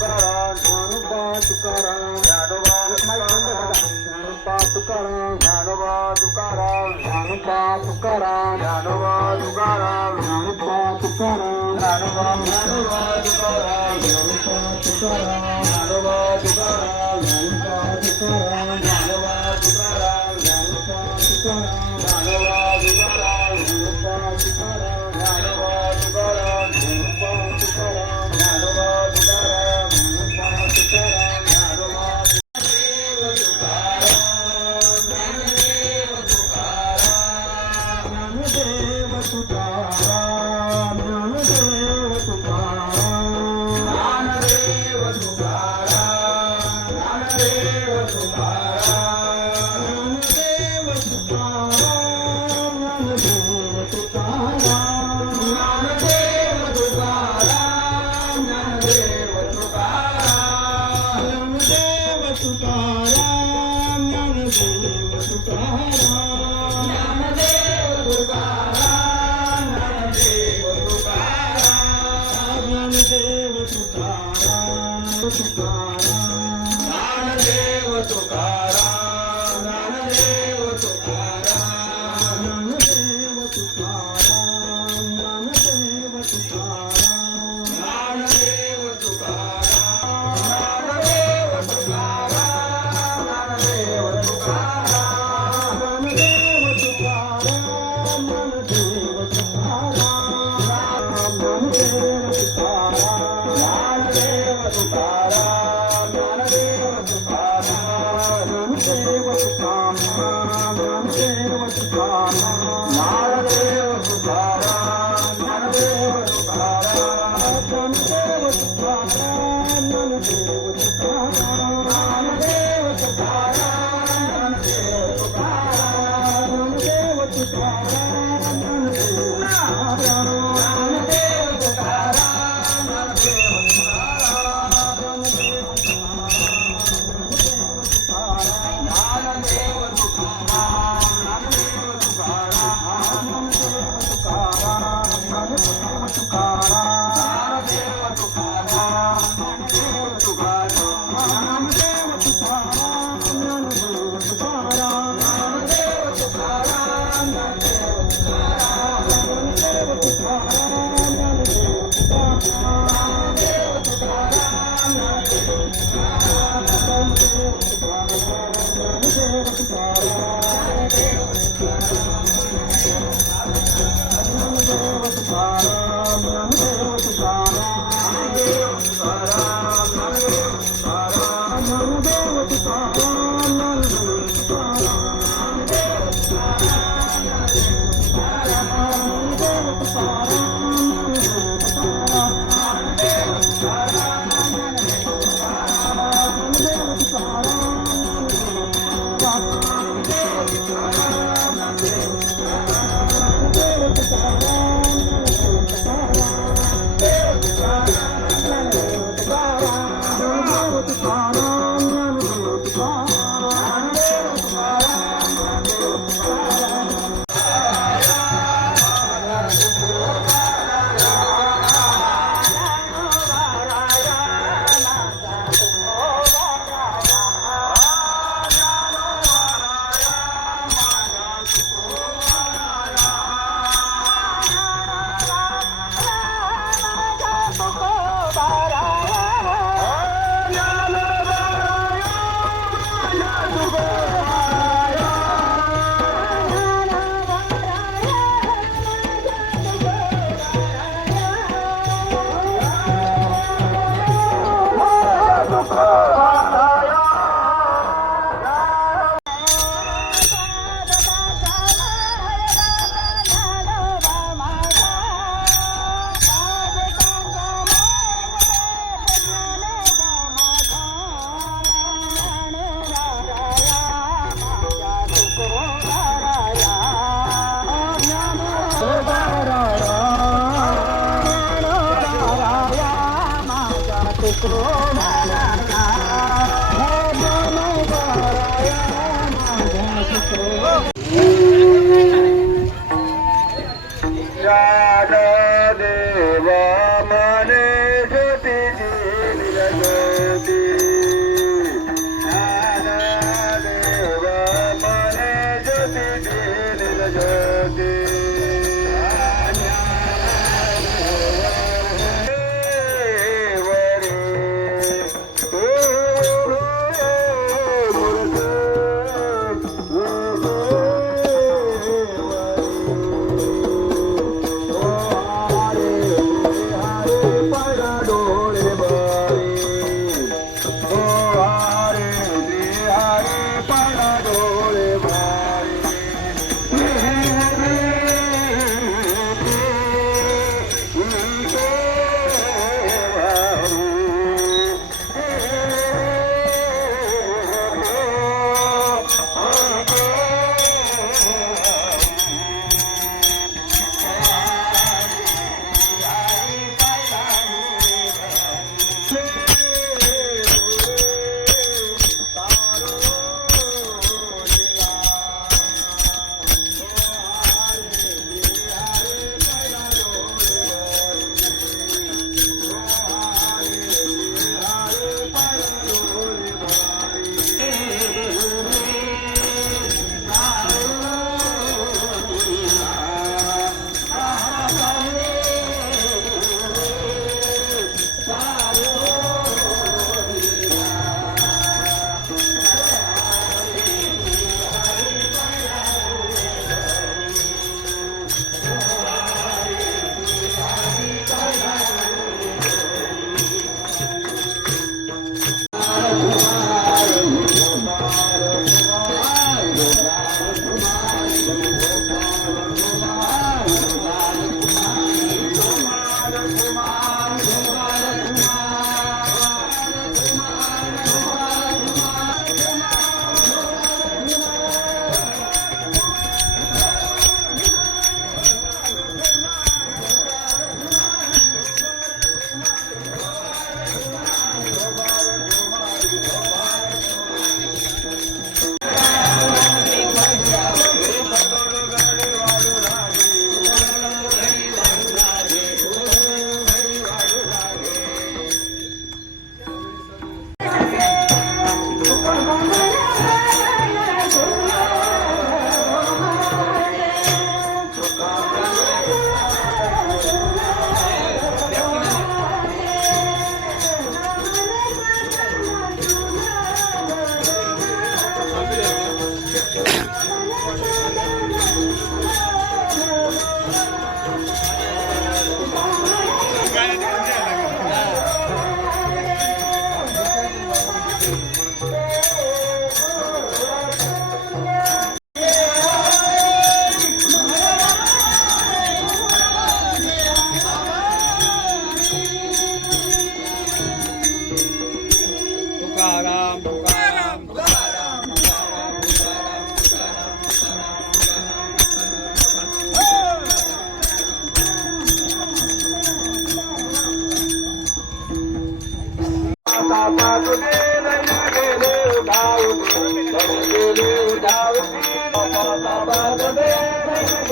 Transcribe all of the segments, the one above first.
Tukaram, Dhanuba Tukaram, Dhanuba Dhanuba Tukaram, Dhanuba Tukaram, Dhanuba Tukaram, Dhanuba Tukaram, Dhanuba Tukaram, Dhanuba Dhanuba Tukaram, Dhanuba Tukaram, Dhanuba Tukaram.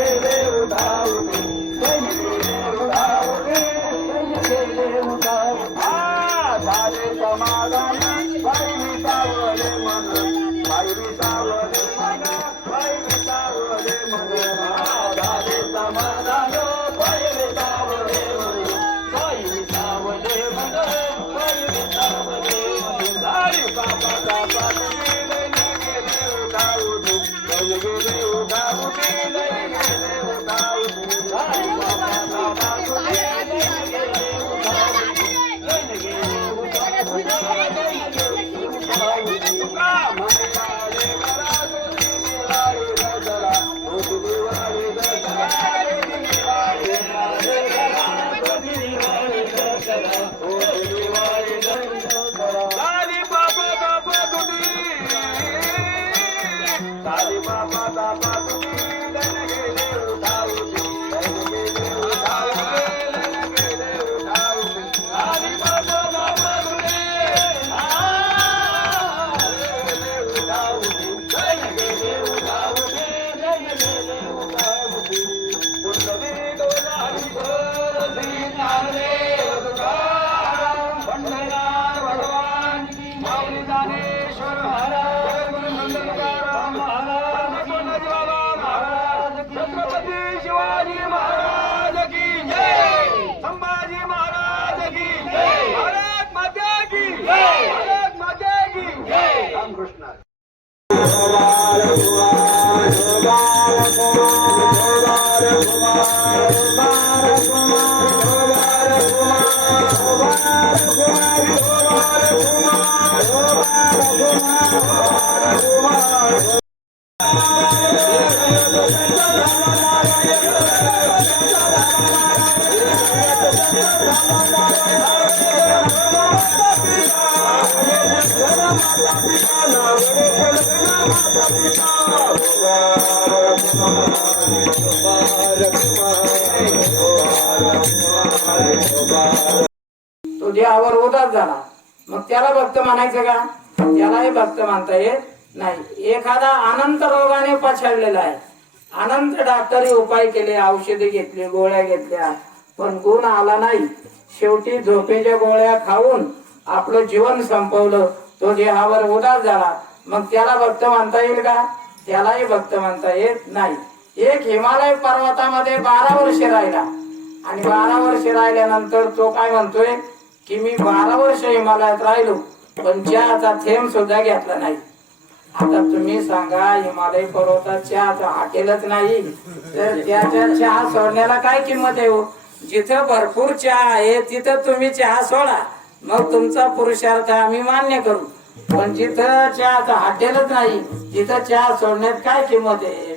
Amen. म्हणजे देहावर उदास झाला. मग त्याला भक्त म्हणायचं का? त्यालाही भक्त मानता येत नाही. एखादा अनंत रोगाने पछाडलेला आहे. अनंत डॉक्टरी उपाय केले औषधे घेतली गोळ्या घेतल्या पण गुण आला नाही. शेवटी झोपेच्या गोळ्या खाऊन आपलं जीवन संपवलं. तो देहावर उदास झाला. मग त्याला भक्त मानता येईल का? त्यालाही भक्त म्हणता येत नाही. एक हिमालय पर्वतामध्ये बारा वर्षे राहिला. आणि बारा वर्ष राहिल्यानंतर तो काय म्हणतोय? की मी बारा वर्ष हिमालयात राहिलो पण चहाचा थेंब सुद्धा घेतला नाही. आता तुम्ही सांगा हिमालय पर्वतात चहाचा हॉटेलच नाही. तर त्याच्या चहा सोडण्याला काय किंमत आहे हो? जिथं भरपूर चहा आहे तिथं तुम्ही चहा सोडा. मग तुमचा पुरुषार्थ आम्ही मान्य करू. पण जिथं चहाचा हॉटेलच नाही तिथं चहा सोडण्यात काय किंमत आहे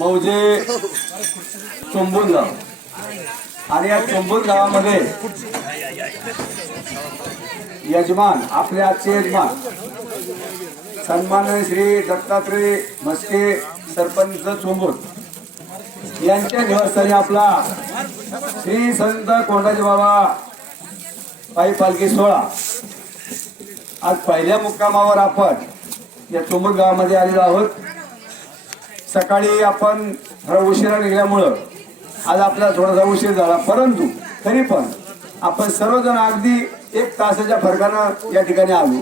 मौजे चोंबून गाव आणि या चोंबून गावामध्ये यजमान आपले आजचे यजमान सन्माननीय श्री दत्तात्रय मस्के सरपंच चोंबूर यांच्या निवासस्थानी आपला श्री संत कोंडाजी बाबा पायी पालखी सोहळा. आज पहिल्या मुक्कामावर आपण या चोंबूर गावामध्ये आलेलो आहोत. सकाळी आपण थोडा उशिरा निघाल्यामुळं आज आपला थोडासा उशीर झाला परंतु तरी पण आपण सर्वजण अगदी एक तासाच्या फरकानं या ठिकाणी आलो.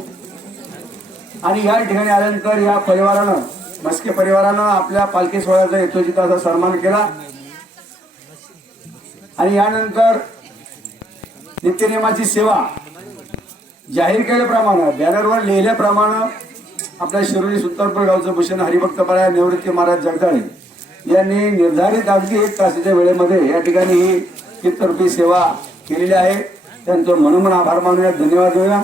आणि या ठिकाणी आल्यानंतर या परिवारानं मस्के परिवारानं आपल्या पालखी सोहळ्याचा यथोचित सन्मान केला. आणि यानंतर नित्यनियमाची सेवा जाहीर केल्याप्रमाणे बॅनरवर लिहिल्याप्रमाणे आपल्या शिरोली सुलतानपूर गावचं भूषण हरिभक्त पराय निवृत्ती महाराज जगदाळे यांनी निर्धारित अगदी एक तासाच्या वेळेमध्ये या ठिकाणी ही सेवा केलेली आहे. त्यांचं मनोमन आभार मानूया धन्यवाद देऊया